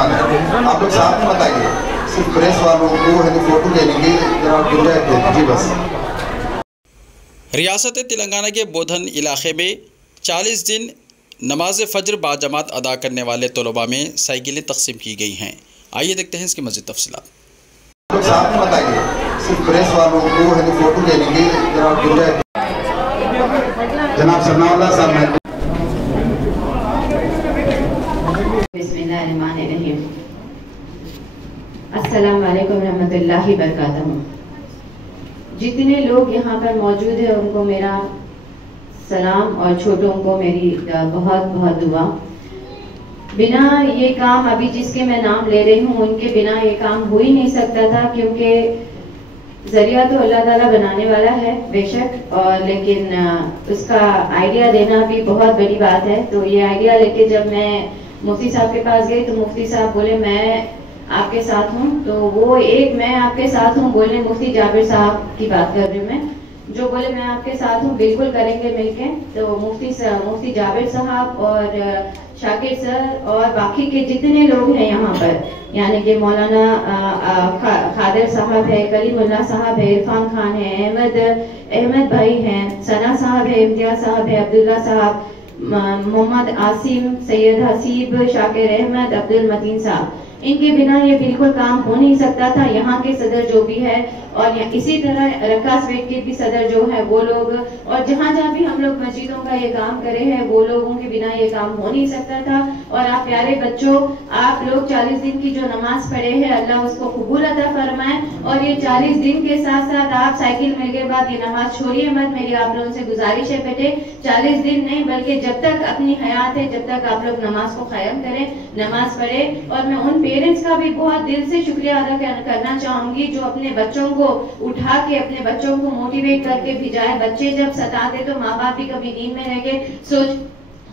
वाले हैं, आप लोग साथ में बताइए, सिर्फ प्रेस वालों को है फोटो लेने की जरा गुंजाइश जी बस। रियासत तेलंगाना के बोधन इलाके में 40 दिन नमाज फ़ज्र बाजमात अदा करने वाले तलबा में साइकिलें तकसीम की गई हैं। आइए देखते हैं इसकी मज़ीद तफसीलात। लोग साथ में बताइए, सिर्फ प्रेस वालों को है फोटो लेने की जरा गुंजाइश। जनाब सनाउल्लाह साहब, बिस्मिल्लाहिर्रहमानिर्रहीम, अस्सलाम वालेकुम रहमतुल्लाहि बरकातहू। जितने लोग यहाँ पर मौजूद हैं उनको मेरा सलाम और छोटों को मेरी बहुत बहुत दुआ। बिना ये काम अभी जिसके मैं नाम ले रही हूँ उनके बिना ये काम हो ही नहीं सकता था, क्योंकि जरिया तो अल्लाह ताला बनाने वाला है बेशक, और लेकिन उसका आइडिया देना भी बहुत बड़ी बात है। तो ये आइडिया लेके जब मैं मुफ्ती साहब के पास गई तो मुफ्ती साहब बोले मैं आपके साथ हूँ। तो वो एक मैं आपके साथ हूँ बोले मुफ्ती जाबिर साहब की बात कर रही हूँ मैं, जो बोले मैं आपके साथ हूँ, बिल्कुल करेंगे मिलके। तो मुफ्ती जाबिर साहब और शाकिर सर और बाकी के जितने लोग हैं यहाँ पर, यानी कि मौलाना खादर साहब है, कलीमुल्लाह साहब है, इरफान खान है, अहमद भाई हैं, सना साहब है, इम्तियाज साहब है, अब्दुल्ला साहब, मोहम्मद आसिम, सैयद हसीब, शाकिर अहमद, अब्दुल मतीन साहब, इनके बिना ये बिल्कुल काम हो नहीं सकता था। यहाँ के सदर जो भी है और इसी तरह रक्कास वेट के भी सदर जो है वो लोग, और जहाँ जहाँ भी हम लोग मस्जिदों का ये काम करे हैं वो लोगों के बिना ये काम हो नहीं सकता था। और आप प्यारे बच्चों, आप लोग 40 दिन की जो नमाज पढ़े हैं अल्लाह उसको कबूल अता फरमाए, और ये 40 दिन के साथ साथ आप साइकिल मिल के बाद ये नमाज छोड़िए मत। मेरी आप लोगों से गुजारिश है बेटे, 40 दिन नहीं बल्कि जब तक अपनी हयात है जब तक आप लोग नमाज को कायम करें, नमाज पढ़े। और मैं उन पेरेंट्स का भी बहुत दिल से शुक्रिया अदा करना चाहूंगी जो अपने बच्चों को उठा के अपने बच्चों को मोटिवेट करके भिजाए। बच्चे जब सताते तो माँ बाप भी कभी नींद में रह के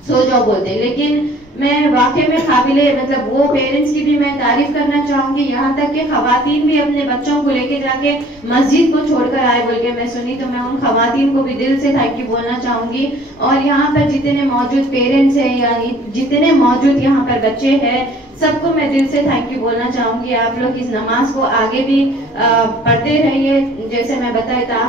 सो जाओ बोलते, लेकिन मैं वाकई में काबिले मतलब वो पेरेंट्स की भी मैं तारीफ करना चाहूंगी। यहाँ तक कि खवातीन भी अपने बच्चों को लेके जाके मस्जिद को छोड़कर आए बोल के मैं सुनी, तो मैं उन खवातीन को भी दिल से थैंक यू बोलना चाहूंगी। और यहाँ पर जितने मौजूद पेरेंट्स हैं यानी जितने मौजूद यहाँ पर बच्चे हैं सबको मैं दिल से थैंक यू बोलना चाहूंगी। आप लोग इस नमाज को आगे भी पढ़ते रहिए, जैसे मैं बताया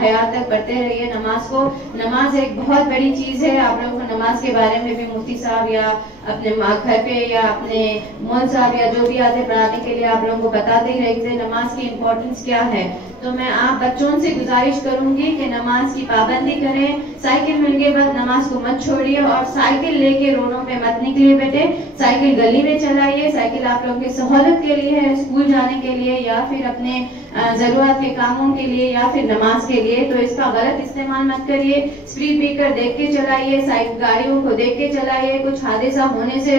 हयात तक पढ़ते रहिए नमाज को। नमाज एक बहुत बड़ी चीज है। आप लोगों को नमाज के बारे में भी मुफ्ती साहब या अपने माँ घर पे या अपने मौल साहब या जो भी आते पढ़ाने के लिए आप लोगों को बताते ही रहते नमाज की इम्पोर्टेंस क्या है। तो मैं आप बच्चों से गुजारिश करूंगी कि नमाज की पाबंदी करें, साइकिल मिलने के बाद नमाज को मत छोड़िए, और साइकिल लेके रोडों पे मत निकलिए बेटे, साइकिल गली में चलाइए। साइकिल आप लोगों की सहूलत के लिए है, स्कूल जाने के लिए या फिर अपने जरूरत के कामों के लिए या फिर नमाज के लिए। तो इसका गलत इस्तेमाल मत करिए। स्पीड ब्रेकर देख के चलाइए, गाड़ियों को देख के चलाइए, कुछ हादसा होने से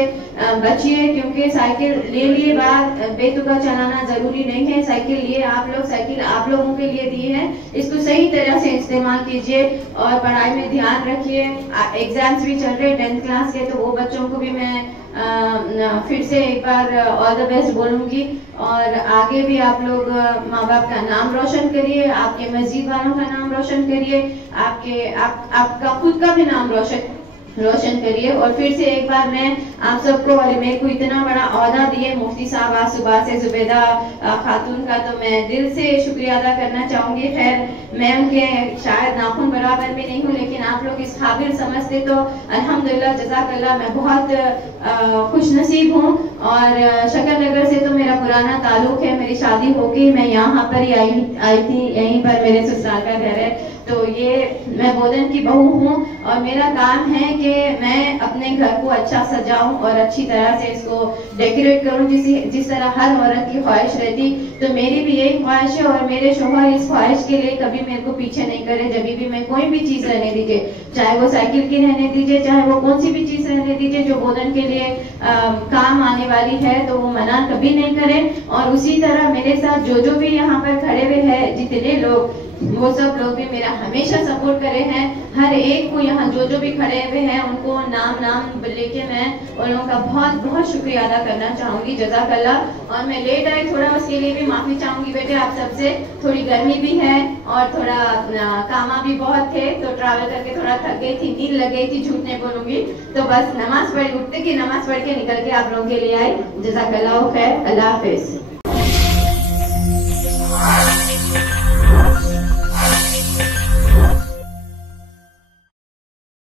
बचिए, क्योंकि साइकिल ले लिए बाद बेतुका चलाना जरूरी नहीं है। साइकिल लिए आप लोग, साइकिल आप लोगों के लिए दी है, इसको सही तरह से इस्तेमाल कीजिए और पढ़ाई में ध्यान रखिए। एग्जाम्स भी चल रहे 10th क्लास के, तो वो बच्चों को भी मैं फिर से एक बार ऑल द बेस्ट बोलूंगी। और आगे भी आप लोग माँ बाप का नाम रोशन करिए, आपके मस्जिद वालों का नाम रोशन करिए, आपका खुद का भी नाम रोशन करिए। और फिर से एक बार मैं आप सबको और मेरे को इतना बड़ा औहदा दिए मुफ्ती साहब आज सुबह से जुबैदा खातून का, तो मैं दिल से शुक्रिया अदा करना चाहूंगी। खैर मैं उनके शायद नाखून बराबर में नहीं हूँ, लेकिन आप लोग इस काबिल समझते तो अल्हम्दुलिल्लाह जज़ाकल्लाह, मैं बहुत खुश नसीब हूँ। और शक्कर नगर से तो मेरा पुराना ताल्लुक है, मेरी शादी होके मैं यहाँ पर ही आई थी, यहीं पर मेरे ससुराल का घर है। तो ये मैं बोधन की बहू हूँ और मेरा काम है कि मैं अपने घर को अच्छा सजाऊं और अच्छी तरह से इसको डेकोरेट करूं, जिस तरह हर औरत की ख्वाहिश रहती। तो मेरी भी यही ख्वाहिश है और मेरे शोहर इस ख्वाहिश के लिए कभी मेरे को पीछे नहीं करे। जब भी मैं कोई भी चीज रहने दीजिए, चाहे वो साइकिल की रहने दीजिए, चाहे वो कौन सी भी चीज रहने दीजिए जो बोधन के लिए काम आने वाली है, तो वो मना कभी नहीं करे। और उसी तरह मेरे साथ जो भी यहाँ पर खड़े हुए हैं जितने लोग, वो सब लोग भी मेरा हमेशा सपोर्ट करे हैं। हर एक को यहाँ जो भी खड़े हुए हैं उनको नाम नाम लेके मैं उन लोगों का बहुत बहुत शुक्रिया अदा करना चाहूँगी। जज़ाकल्लाह। और मैं लेट आई थोड़ा, उसके लिए भी माफ़ी चाहूँगी बेटे आप सबसे। थोड़ी गर्मी भी है और थोड़ा कामा भी बहुत थे, तो ट्रैवल करके थोड़ा थक गई थी, नींद लग गई थी, झूठ नहीं बोलूँगी। तो बस नमाज पढ़ उठते की नमाज पढ़ के निकल के आप लोगों के लिए आई। जज़ाकल्लाह खैर। अल्लाह हाफिज़।